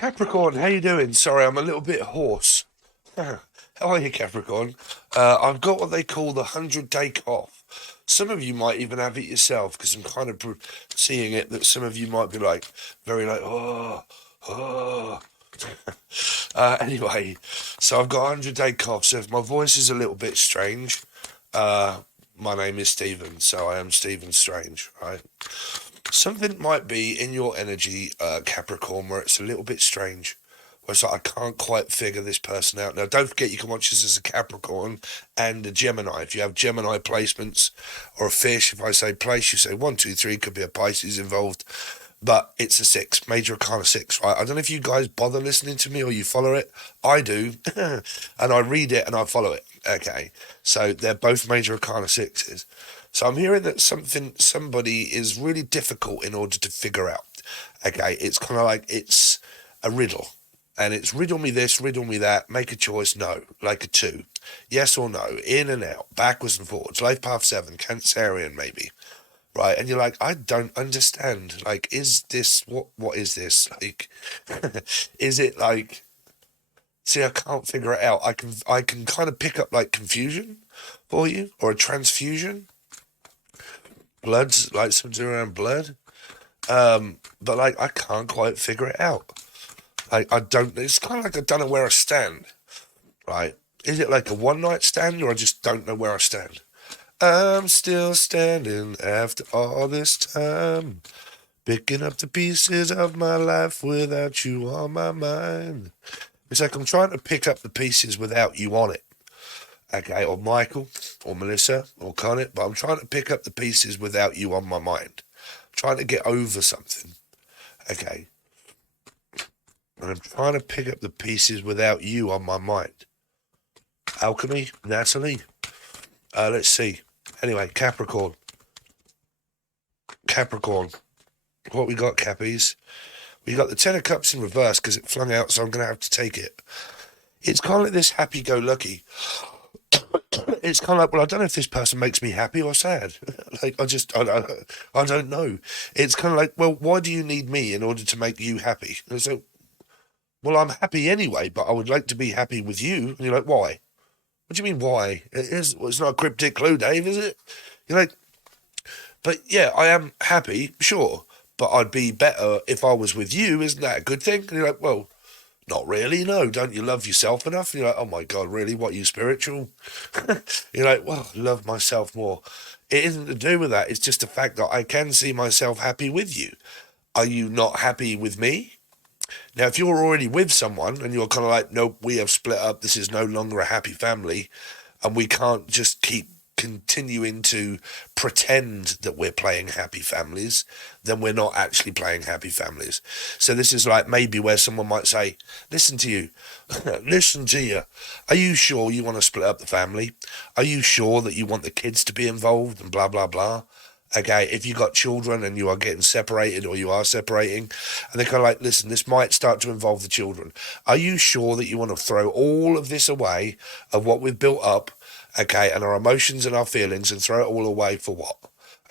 Capricorn, how you doing? Sorry, I'm a little bit hoarse. How are you, Capricorn? I've got what they call the 100-day cough. Some of you might even have it yourself, because I'm kind of seeing it that some of you might be like, very like, oh, oh. Anyway, so I've got a 100-day cough, so if my voice is a little bit strange, my name is Stephen, so I am Stephen Strange, right? Something might be in your energy, Capricorn, where it's a little bit strange. Where it's like, I can't quite figure this person out. Now, don't forget you can watch this as a Capricorn and a Gemini. If you have Gemini placements or a fish, if I say place, you say 1, 2, 3, could be a Pisces involved. But it's a 6, major arcana 6, right? I don't know if you guys bother listening to me or you follow it. I do. And I read it and I follow it. Okay. So they're both major arcana 6s. So I'm hearing that somebody is really difficult in order to figure out. Okay, it's kind of like it's a riddle. And it's riddle me this, riddle me that, make a choice, no, like a 2. Yes or no, in and out, backwards and forwards, life path 7, Cancerian maybe. Right, and you're like, I don't understand. Like, is this, what is this? Like, is it like, see, I can't figure it out. I can kind of pick up like confusion for you, or a transfusion. Blood's like something around blood. But like I can't quite figure it out. Like it's kind of like I don't know where I stand. Right? Is it like a one night stand or I just don't know where I stand? I'm still standing after all this time, picking up the pieces of my life without you on my mind. It's like I'm trying to pick up the pieces without you on it. Okay, or Michael, or Melissa, or Connett, but I'm trying to pick up the pieces without you on my mind. I'm trying to get over something. Okay. And I'm trying to pick up the pieces without you on my mind. Alchemy, Natalie. Let's see. Anyway, Capricorn. Capricorn. What we got, Cappies? We got the 10 of Cups in reverse because it flung out, so I'm going to have to take it. It's kind of like this happy-go-lucky. It's kind of like, well, I don't know if this person makes me happy or sad. Like, I don't know. It's kind of like, well, why do you need me in order to make you happy? And so, well, I'm happy anyway, but I would like to be happy with you. And you're like, why? What do you mean, why? Well, it's not a cryptic clue, Dave, is it? You're like, but yeah, I am happy, sure, but I'd be better if I was with you. Isn't that a good thing? And you're like, well, not really, no. Don't you love yourself enough? And you're like, oh my God, really? What, you spiritual? You're like, well, love myself more. It isn't to do with that. It's just the fact that I can see myself happy with you. Are you not happy with me? Now, if you're already with someone and you're kind of like, nope, we have split up, this is no longer a happy family, and we can't just keep continuing to pretend that we're playing happy families, then we're not actually playing happy families. So this is like maybe where someone might say, listen to you, listen to you. Are you sure you want to split up the family? Are you sure that you want the kids to be involved and blah, blah, blah? Okay, if you got children and you are getting separated or you are separating, and they're kind of like, listen, this might start to involve the children. Are you sure that you want to throw all of this away of what we've built up, okay, and our emotions and our feelings and throw it all away for what?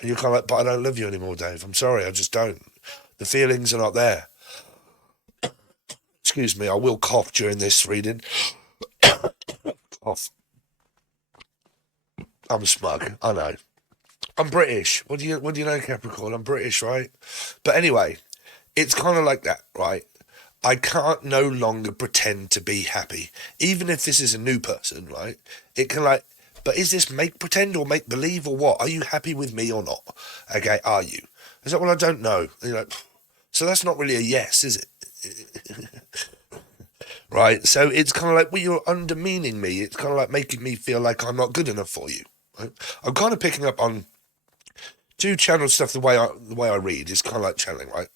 And you're kind of like, but I don't love you anymore, Dave. I'm sorry, I just don't. The feelings are not there. Excuse me, I will cough during this reading. Cough. I'm smug, I know. I'm British. What do you know, Capricorn? I'm British, right? But anyway, it's kind of like that, right? I can't no longer pretend to be happy. Even if this is a new person, right? It can like, but is this make pretend or make believe or what? Are you happy with me or not? Okay, are you? Is that, well, I don't know. And you're like, so that's not really a yes, is it? Right? So it's kind of like, well, you're undermining me. It's kind of like making me feel like I'm not good enough for you. Right? I'm kind of picking up on two channel stuff. The way I read is kind of like channeling, right?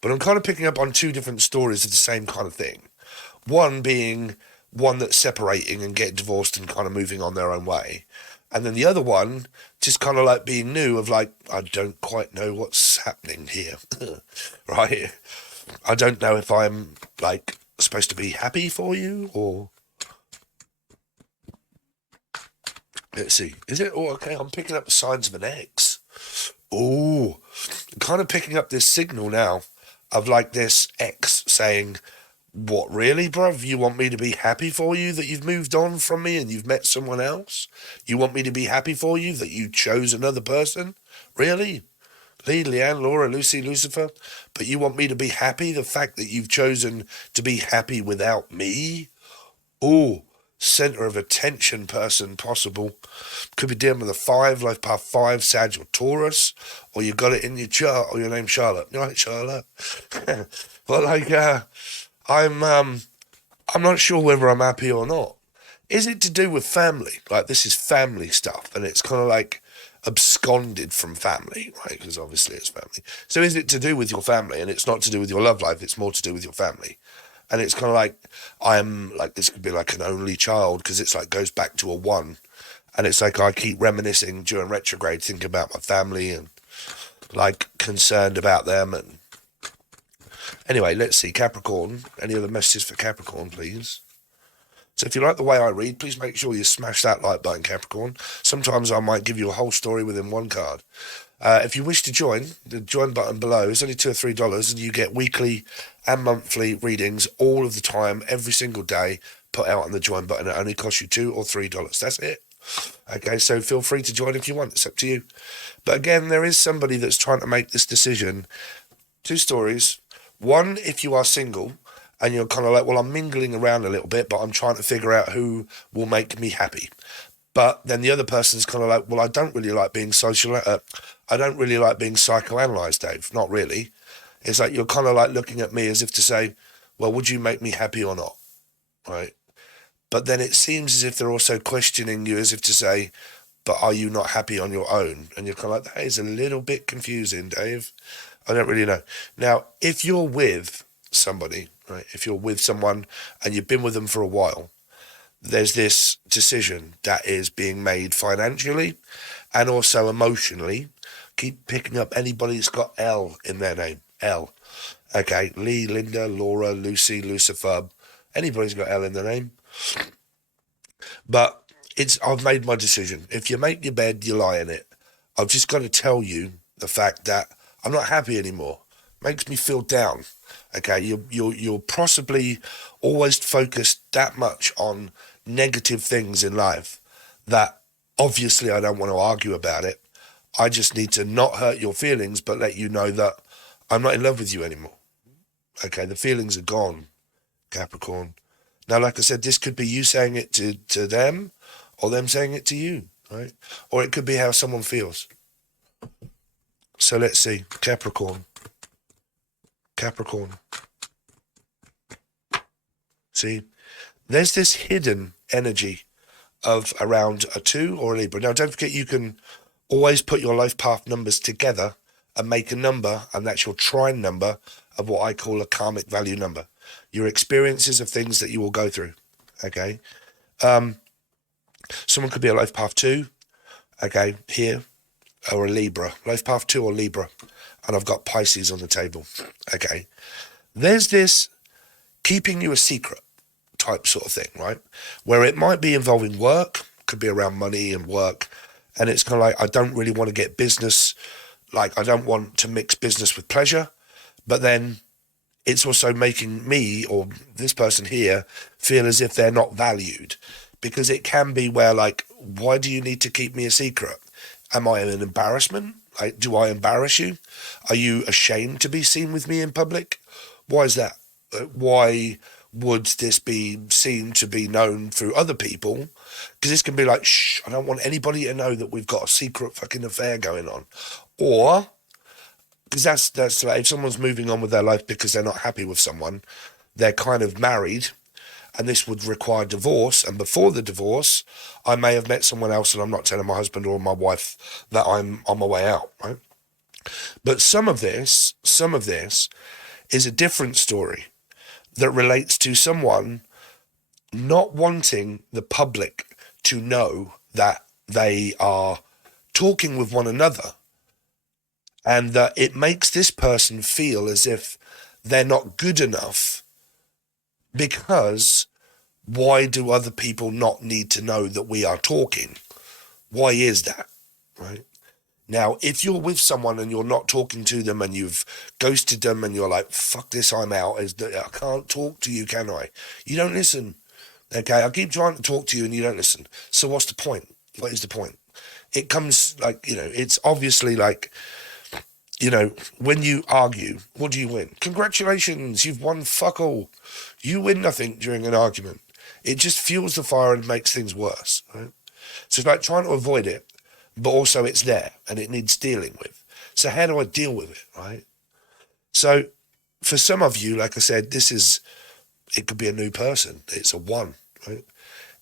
But I'm kind of picking up on two different stories of the same kind of thing. One being one that's separating and getting divorced and kind of moving on their own way. And then the other one just kind of like being new of like, I don't quite know what's happening here. Right? I don't know if I'm like supposed to be happy for you or... Let's see. Is it? Oh, okay. I'm picking up the signs of an X. Oh, I'm kind of picking up this signal now of like this X saying, what, really, bruv? You want me to be happy for you that you've moved on from me and you've met someone else? You want me to be happy for you that you chose another person? Really? Lee, Leanne, Laura, Lucy, Lucifer? But you want me to be happy, the fact that you've chosen to be happy without me? Oh, center of attention person possible. Could be dealing with a 5, life path 5, Sag or Taurus, or you got it in your chart, or your name's Charlotte. You right, Charlotte? But like, I'm not sure whether I'm happy or not. Is it to do with family? Like, this is family stuff, and it's kind of like absconded from family, right? Because obviously it's family. So is it to do with your family? And it's not to do with your love life, it's more to do with your family. And it's kind of like, I'm like, this could be like an only child, because it's like goes back to a 1. And it's like I keep reminiscing during retrograde, thinking about my family and like concerned about them. And anyway, let's see, Capricorn. Any other messages for Capricorn, please? So if you like the way I read, please make sure you smash that like button, Capricorn. Sometimes I might give you a whole story within one card. If you wish to join, the join button below is only $2 or $3, and you get weekly and monthly readings all of the time, every single day, put out on the join button. It only costs you $2 or $3. That's it. Okay, so feel free to join if you want. It's up to you. But again, there is somebody that's trying to make this decision. 2 stories. One, if you are single and you're kind of like, well, I'm mingling around a little bit, but I'm trying to figure out who will make me happy. But then the other person's kind of like, well, I don't really like being I don't really like being psychoanalyzed, Dave. Not really. It's like you're kind of like looking at me as if to say, well, would you make me happy or not? Right? But then it seems as if they're also questioning you as if to say, but are you not happy on your own? And you're kind of like, that is a little bit confusing, Dave. I don't really know. Now, if you're with somebody, right, if you're with someone and you've been with them for a while, there's this decision that is being made financially and also emotionally. Keep picking up anybody that's got L in their name. L. Okay, Lee, Linda, Laura, Lucy, Lucifer. Anybody's got L in their name. But I've made my decision. If you make your bed, you lie in it. I've just got to tell you the fact that I'm not happy anymore. Makes me feel down. Okay, you're possibly always focused that much on negative things in life that obviously I don't want to argue about it. I just need to not hurt your feelings, but let you know that I'm not in love with you anymore. Okay, the feelings are gone, Capricorn. Now, like I said, this could be you saying it to them or them saying it to you, right? Or it could be how someone feels. So let's see, Capricorn. See, there's this hidden energy of around a 2 or a Libra. Now, don't forget, you can always put your life path numbers together and make a number, and that's your trine number of what I call a karmic value number. Your experiences of things that you will go through, okay? Someone could be a life path 2, okay, here, or a Libra. Life path 2 or Libra. And I've got Pisces on the table, okay? There's this keeping you a secret type sort of thing, right? Where it might be involving work, could be around money and work, and it's kind of like, I don't really want to get business, like I don't want to mix business with pleasure, but then it's also making me or this person here feel as if they're not valued, because it can be where like, why do you need to keep me a secret? Am I an embarrassment? Like, do I embarrass you? Are you ashamed to be seen with me in public? Why is that? Why would this be seen to be known through other people? Because this can be like, shh, I don't want anybody to know that we've got a secret fucking affair going on. Or, because that's like, if someone's moving on with their life because they're not happy with someone, they're kind of married, and this would require divorce, and before the divorce, I may have met someone else and I'm not telling my husband or my wife that I'm on my way out, right? But some of this is a different story that relates to someone not wanting the public to know that they are talking with one another, and that it makes this person feel as if they're not good enough, because why do other people not need to know that we are talking? Why is that, right? Now, if you're with someone and you're not talking to them and you've ghosted them and you're like, fuck this, I'm out, I can't talk to you, can I? You don't listen. Okay, I keep trying to talk to you and you don't listen. So what's the point? What is the point? It comes like, it's obviously like, when you argue, what do you win? Congratulations, you've won fuck all. You win nothing during an argument. It just fuels the fire and makes things worse, right? So it's like trying to avoid it, but also it's there and it needs dealing with. So how do I deal with it, right? So for some of you, like I said, it could be a new person. It's a one, right?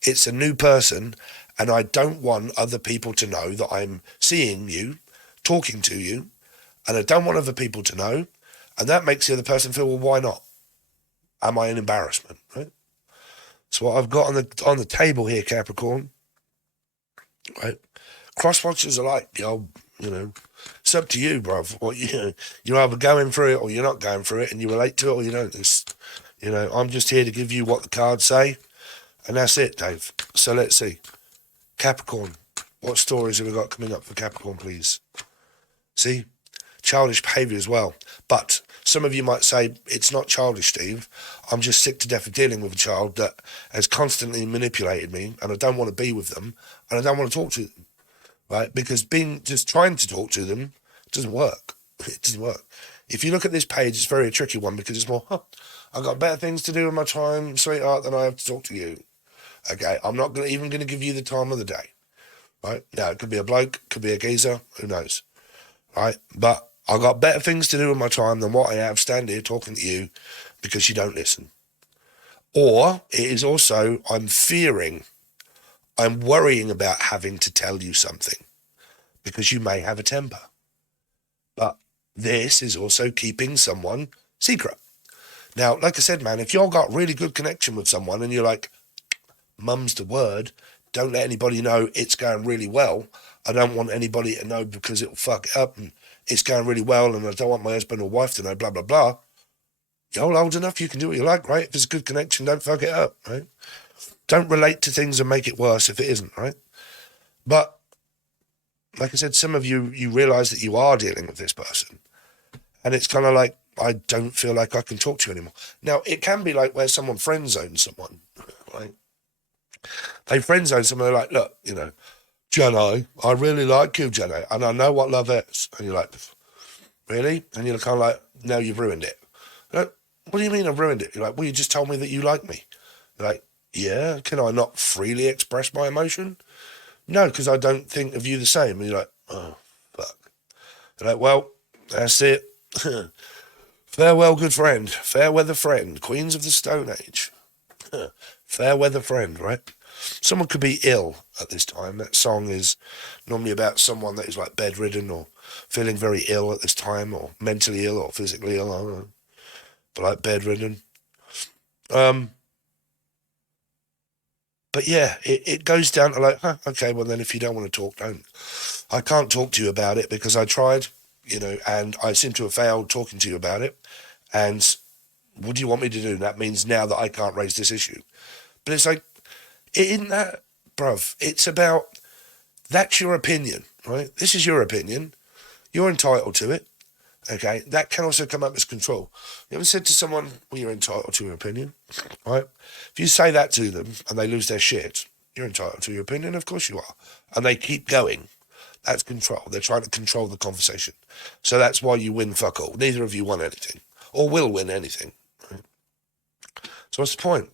It's a new person, and I don't want other people to know that I'm seeing you, talking to you, and I don't want other people to know, and that makes the other person feel, well, why not? Am I an embarrassment, right? So what I've got on the table here, Capricorn, right? Cross-watchers are like the old, it's up to you, bruv. You're either going through it or you're not going through it, and you relate to it or you don't. I'm just here to give you what the cards say, and that's it, Dave. So let's see. Capricorn, what stories have we got coming up for Capricorn, please? See? Childish behaviour as well. But some of you might say, it's not childish, Steve. I'm just sick to death of dealing with a child that has constantly manipulated me, and I don't want to be with them, and I don't want to talk to them, right? Because just trying to talk to them doesn't work. It doesn't work. If you look at this page, it's very a tricky one because it's more, I've got better things to do with my time, sweetheart, than I have to talk to you. Okay, I'm not even going to give you the time of the day, right? Now, it could be a bloke, could be a geezer, who knows, right? But I've got better things to do with my time than what I have standing here talking to you because you don't listen. Or it is also, I'm worrying about having to tell you something because you may have a temper. But this is also keeping someone secret. Now, like I said, man, if you've got really good connection with someone and you're like, mum's the word, don't let anybody know it's going really well. I don't want anybody to know because it'll fuck it up, and it's going really well, and I don't want my husband or wife to know, blah, blah, blah. You're old enough, you can do what you like, right? If it's a good connection, don't fuck it up, right? Don't relate to things and make it worse if it isn't, right? But, like I said, some of you realise that you are dealing with this person, and it's kind of like, I don't feel like I can talk to you anymore. Now, it can be like where someone friend zones someone, right? They friend zone someone, they're like, look, Jenny, I really like you, Jenny, and I know what love is. And you're like, really? And you're kind of like, no, you've ruined it. Like, what do you mean I've ruined it? You're like, well, you just told me that you like me. You're like, yeah, can I not freely express my emotion? No, because I don't think of you the same. And you're like, oh, fuck. You're like, well, that's it. Farewell, good friend. Fair weather friend. Queens of the Stone Age. Fair weather friend, right? Someone could be ill at this time. That song is normally about someone that is like bedridden or feeling very ill at this time, or mentally ill or physically ill, I don't know, but like bedridden. But yeah, it goes down to like, okay, well then if you don't want to talk, don't. I can't talk to you about it because I tried, and I seem to have failed talking to you about it. And what do you want me to do? That means now that I can't raise this issue. But it's like, it isn't that, bruv. It's about, that's your opinion, right? This is your opinion. You're entitled to it, okay? That can also come up as control. You ever said to someone, well, you're entitled to your opinion, right? If you say that to them and they lose their shit, you're entitled to your opinion, of course you are. And they keep going. That's control. They're trying to control the conversation. So that's why you win fuck all. Neither of you won anything, or will win anything, right? So what's the point?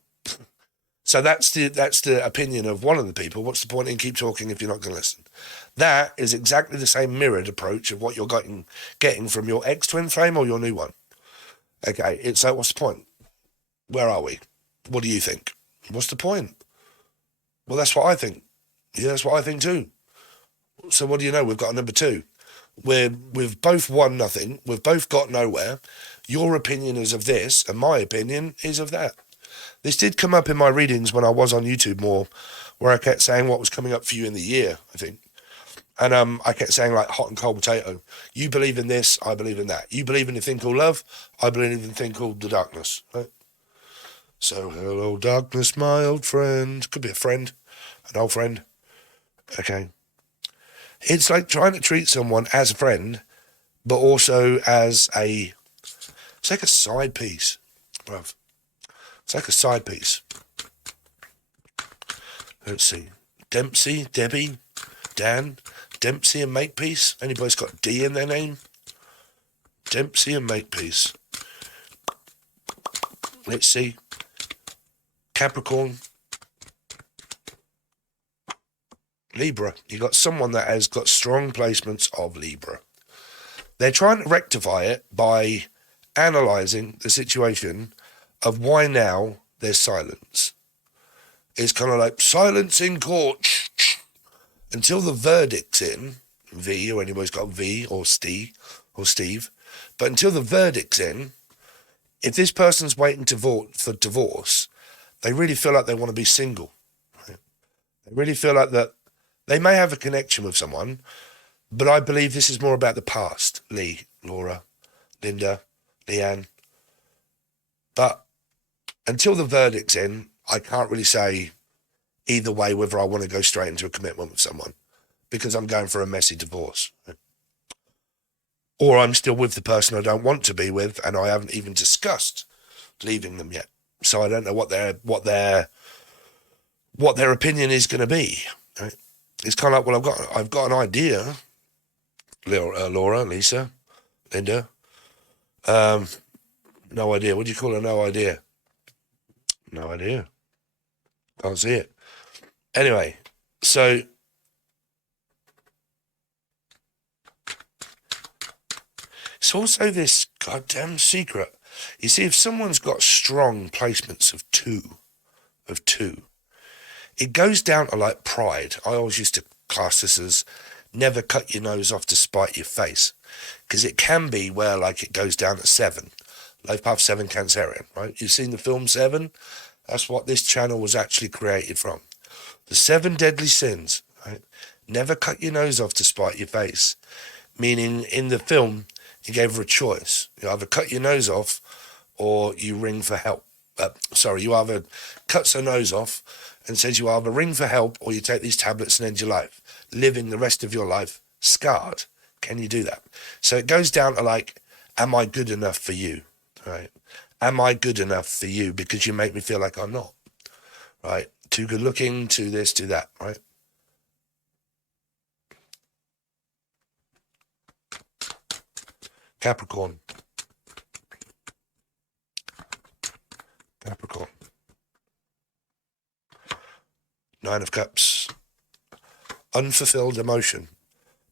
So that's the opinion of one of the people. What's the point in keep talking if you're not going to listen? That is exactly the same mirrored approach of what you're getting from your ex-twin flame or your new one. Okay, it's like, what's the point? Where are we? What do you think? What's the point? Well, that's what I think. Yeah, that's what I think too. So what do you know? We've got a number two. We've both won nothing. We've both got nowhere. Your opinion is of this, and my opinion is of that. This did come up in my readings when I was on YouTube more, where I kept saying what was coming up for you in the year, I think. And I kept saying like hot and cold potato. You believe in this, I believe in that. You believe in a thing called love, I believe in a thing called the darkness, right? So, hello darkness, my old friend. Could be a friend, an old friend. Okay. It's like trying to treat someone as a friend, but also as it's like a side piece, bruv. It's like a side piece. Let's see. Dempsey, Debbie, Dan, Dempsey and Makepeace. Anybody's got D in their name? Dempsey and Makepeace. Let's see. Capricorn. Libra. You got someone that has got strong placements of Libra. They're trying to rectify it by analysing the situation of why now there's silence. It's kind of like silence in court until the verdict's in. V, or anybody's got V or Steve. But until the verdict's in, if this person's waiting to vote for divorce, they really feel like they want to be single. Right? They really feel like that they may have a connection with someone, but I believe this is more about the past. Lee, Laura, Linda, Leanne. But until the verdict's in, I can't really say either way whether I want to go straight into a commitment with someone because I'm going for a messy divorce. Or I'm still with the person I don't want to be with and I haven't even discussed leaving them yet. So I don't know what their opinion is going to be. Right? It's kind of like, well, I've got an idea. Laura, Lisa, Linda. No idea. What do you call a no idea? No idea. Can't see it. Anyway, so it's also this goddamn secret. You see, if someone's got strong placements of two, it goes down to like pride. I always used to class this as never cut your nose off to spite your face, because it can be where like it goes down to 7. Life Path 7 Cancerian, right? You've seen the film 7? That's what this channel was actually created from. The 7 deadly sins, right? Never cut your nose off to spite your face. Meaning in the film, he gave her a choice. You either cut your nose off or you ring for help. You either cuts her nose off and says you either ring for help or you take these tablets and end your life, living the rest of your life scarred. Can you do that? So it goes down to like, am I good enough for you? Right? Am I good enough for you because you make me feel like I'm not? Right? Too good looking, too this, too that, right? Capricorn. Nine of Cups. Unfulfilled emotion.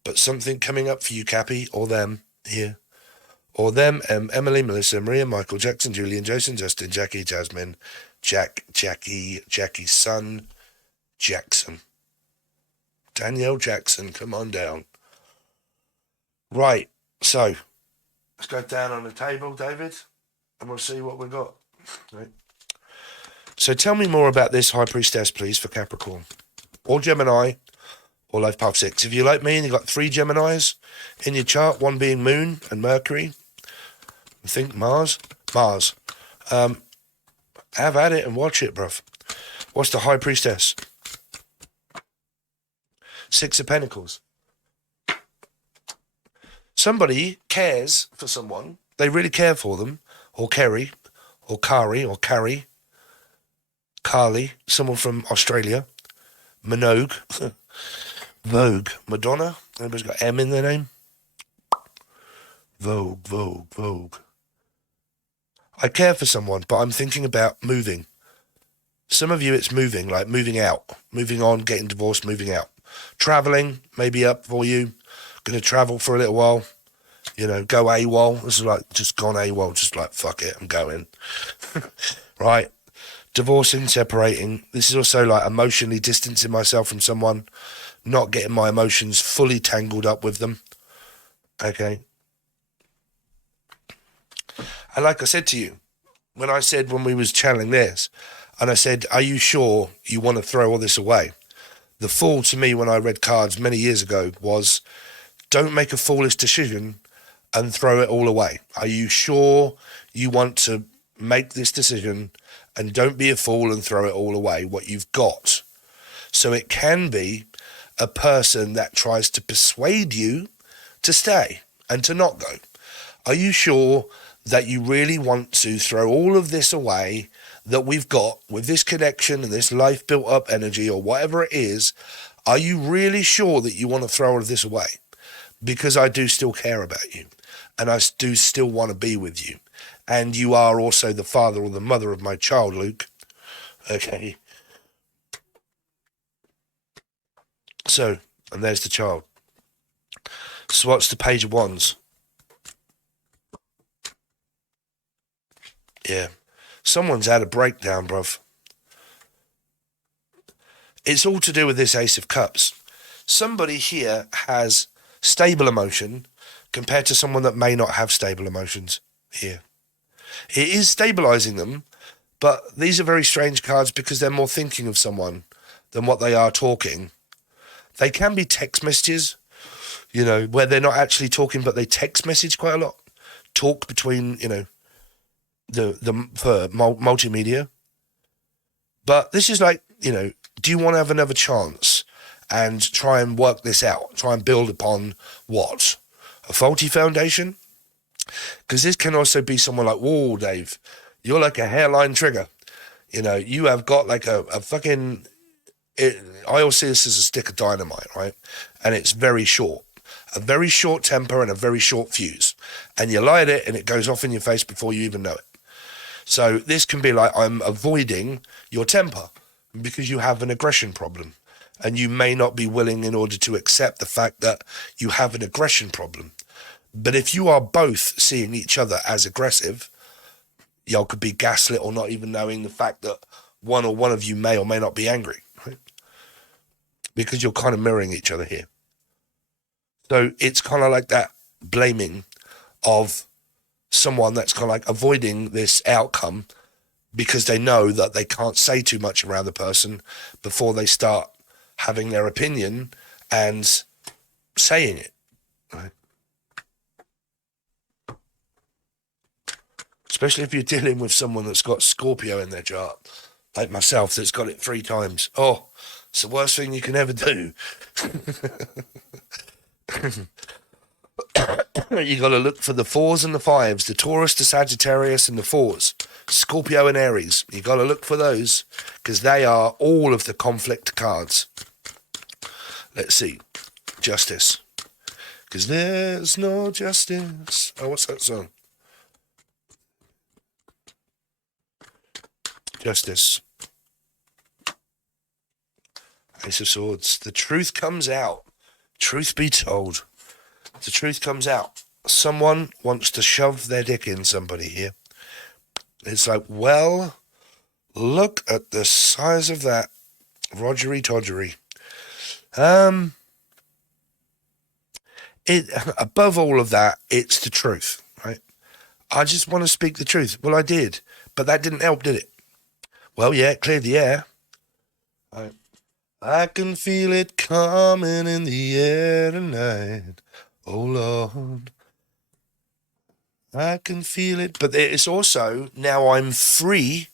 But something coming up for you, Cappy, or them, here. Or them, Emily, Melissa, Maria, Michael, Jackson, Julian, Jason, Justin, Jackie, Jasmine, Jackie's son, Jackson. Danielle Jackson, come on down. Right, so let's go down on the table, David, and we'll see what we got. Right. So tell me more about this High Priestess, please, for Capricorn. Or Gemini, or Life Path 6. If you're like me and you've got 3 Geminis in your chart, one being Moon and Mercury, I think Mars. Have at it and watch it, bruv. What's the High Priestess? 6 of Pentacles. Somebody cares for someone. They really care for them. Or Kerry. Or Kari. Or Carrie. Carly. Someone from Australia. Minogue. Vogue. Madonna. Anybody's got M in their name? Vogue. I care for someone, but I'm thinking about moving. Some of you, it's moving, like moving out, moving on, getting divorced, moving out. Traveling, maybe up for you. Going to travel for a little while. You know, go AWOL. This is like just gone AWOL, just like, fuck it, I'm going. Right? Divorcing, separating. This is also like emotionally distancing myself from someone, not getting my emotions fully tangled up with them. Okay? And like I said to you, when we was channeling this, and I said, are you sure you want to throw all this away? The fool to me when I read cards many years ago was, don't make a foolish decision and throw it all away. Are you sure you want to make this decision and don't be a fool and throw it all away, what you've got? So it can be a person that tries to persuade you to stay and to not go? Are you sure that you really want to throw all of this away that we've got with this connection and this life built up energy or whatever it is? Are you really sure that you want to throw all of this away? Because I do still care about you, and I do still want to be with you. And you are also the father or the mother of my child, Luke. Okay. So, and there's the child. So what's the Page of Wands? Yeah. Someone's had a breakdown, bruv. It's all to do with this Ace of Cups. Somebody here has stable emotion compared to someone that may not have stable emotions here. It is stabilizing them, but these are very strange cards because they're more thinking of someone than what they are talking. They can be text messages, you know, where they're not actually talking, but they text message quite a lot. Talk between, you know, for multimedia. But this is like, you know, do you want to have another chance and try and work this out? Try and build upon what? A faulty foundation? Because this can also be someone like, whoa, Dave, you're like a hairline trigger. You know, you have got like a fucking... I always see this as a stick of dynamite, right? And it's very short. A very short temper and a very short fuse. And you light it and it goes off in your face before you even know it. So this can be like, I'm avoiding your temper because you have an aggression problem. And you may not be willing in order to accept the fact that you have an aggression problem. But if you are both seeing each other as aggressive, y'all could be gaslit or not even knowing the fact that one of you may or may not be angry, right? Because you're kind of mirroring each other here. So it's kind of like that blaming of someone that's kind of like avoiding this outcome because they know that they can't say too much around the person before they start having their opinion and saying it, right? Especially if you're dealing with someone that's got Scorpio in their chart, like myself, that's got it 3 times. Oh, it's the worst thing you can ever do. You got to look for the 4s and the 5s, the Taurus, the Sagittarius, and the 4s. Scorpio and Aries. You got to look for those because they are all of the conflict cards. Let's see. Justice. Because there's no justice. Oh, what's that song? Justice. Ace of Swords. The truth comes out. Truth be told. The truth comes out. Someone wants to shove their dick in somebody here. It's like, well, look at the size of that Rogery Todgery. Above all of that, it's the truth, right? I just want to speak the truth. Well, I did, but that didn't help, did it? Well, yeah, it cleared the air. I can feel it coming in the air tonight. Oh, Lord. I can feel it. But it's also, now I'm free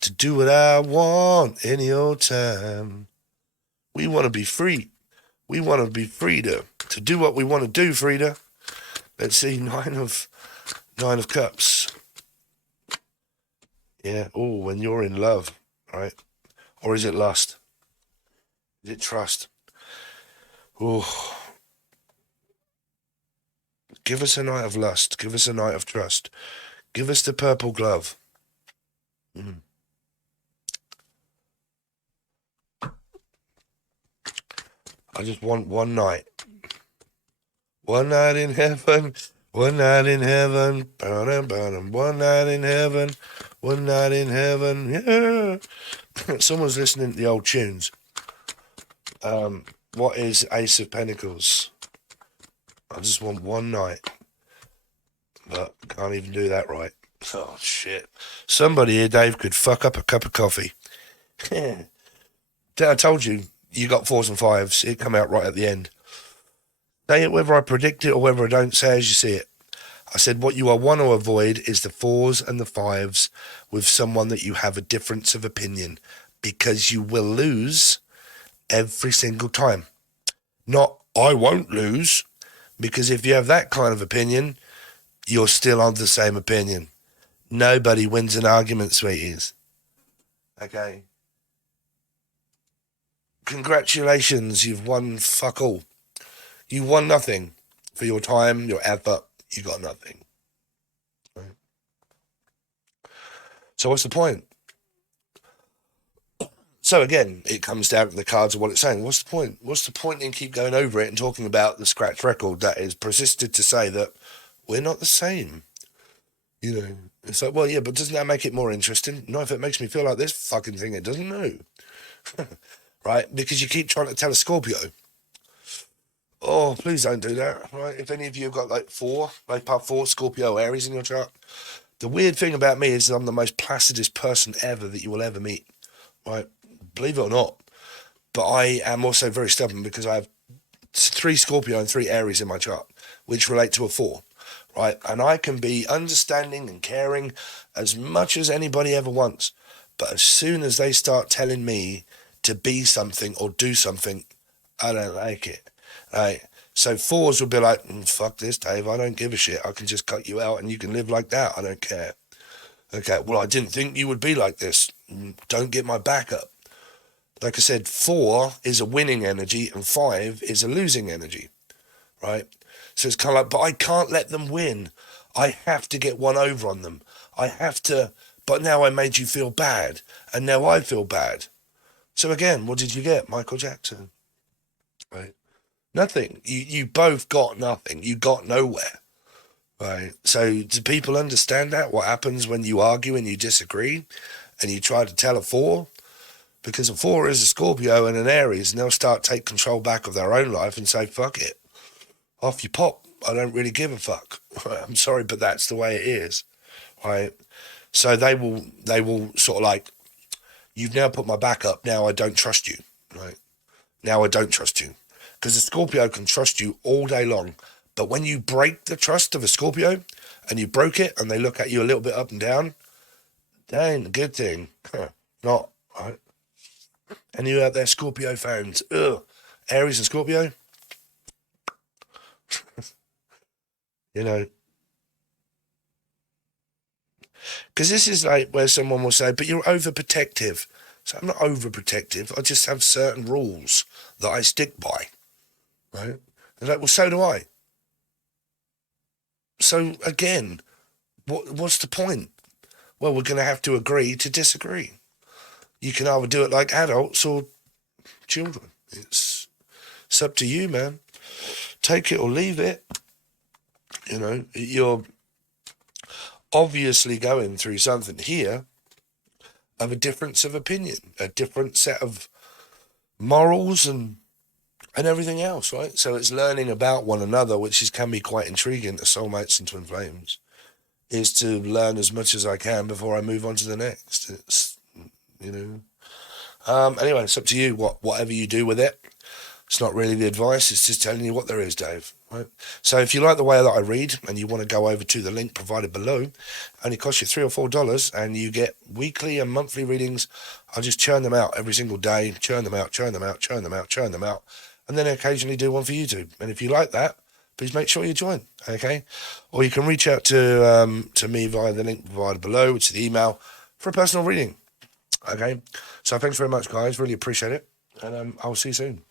to do what I want any old time. We want to be free. We want to be free to do what we want to do, Frida. Let's see, Nine of Cups. Yeah, oh, when you're in love, right? Or is it lust? Is it trust? Oh. Give us a night of lust. Give us a night of trust. Give us the purple glove. I just want one night. One night in heaven. One night in heaven. One night in heaven. One night in heaven. Yeah. Someone's listening to the old tunes. What is Ace of Pentacles? I just want one night. But can't even do that right. Oh, shit. Somebody here, Dave, could fuck up a cup of coffee. I told you, you got 4s and 5s. It come out right at the end. Say it whether I predict it or whether I don't, say as you see it. I said what you want to avoid is the 4s and the 5s with someone that you have a difference of opinion because you will lose every single time. Not, I won't lose, because if you have that kind of opinion, you're still on the same opinion. Nobody wins an argument, sweeties. Okay? Congratulations, you've won fuck all. You won nothing for your time, your effort. You got nothing. Right? So what's the point? So again, it comes down to the cards of what it's saying. What's the point? What's the point in keep going over it and talking about the scratch record that is persisted to say that we're not the same? You know, it's like, well, yeah, but doesn't that make it more interesting? No, if it makes me feel like this fucking thing, it doesn't. No. Right? Because you keep trying to tell a Scorpio, oh, please don't do that, right? If any of you have got like part 4 Scorpio Aries in your chart, the weird thing about me is I'm the most placidest person ever that you will ever meet, right? Believe it or not. But I am also very stubborn because I have 3 Scorpio and 3 Aries in my chart, which relate to a 4, right? And I can be understanding and caring as much as anybody ever wants. But as soon as they start telling me to be something or do something, I don't like it, right? So 4s will be like, fuck this, Dave, I don't give a shit. I can just cut you out and you can live like that. I don't care. Okay, well, I didn't think you would be like this. Don't get my back up. Like I said, 4 is a winning energy and 5 is a losing energy, right? So it's kind of like, but I can't let them win. I have to get one over on them. I have to, but now I made you feel bad, and now I feel bad. So again, what did you get? Michael Jackson, right? Nothing. You both got nothing. You got nowhere, right? So do people understand that? What happens when you argue and you disagree and you try to tell a 4? Because a 4 is a Scorpio and an Aries, and they'll start take control back of their own life and say, fuck it. Off you pop. I don't really give a fuck. I'm sorry, but that's the way it is. Right? So they will sort of like, you've now put my back up, now I don't trust you. Right? Now I don't trust you. Because a Scorpio can trust you all day long. But when you break the trust of a Scorpio, and you broke it, and they look at you a little bit up and down, that ain't a good thing. Not, right? And you out there, Scorpio fans, ugh, Aries and Scorpio, you know, because this is like where someone will say, but you're overprotective. So I'm not overprotective. I just have certain rules that I stick by, right? They're like, well, so do I. So again, what's the point? Well, we're going to have to agree to disagree. You can either do it like adults or children. It's up to you, man. Take it or leave it. You know, you're obviously going through something here of a difference of opinion, a different set of morals and everything else, right? So it's learning about one another, which can be quite intriguing to soulmates and twin flames, is to learn as much as I can before I move on to the next. It's, you know. Anyway, it's up to you, whatever you do with it. It's not really the advice, it's just telling you what there is, Dave. Right? So if you like the way that I read and you want to go over to the link provided below, only costs you $3 or $4 and you get weekly and monthly readings. I just churn them out every single day, churn them out, and then occasionally do one for YouTube. And if you like that, please make sure you join, okay? Or you can reach out to me via the link provided below, which is the email, for a personal reading, okay? So thanks very much, guys. Really appreciate it. And I'll see you soon.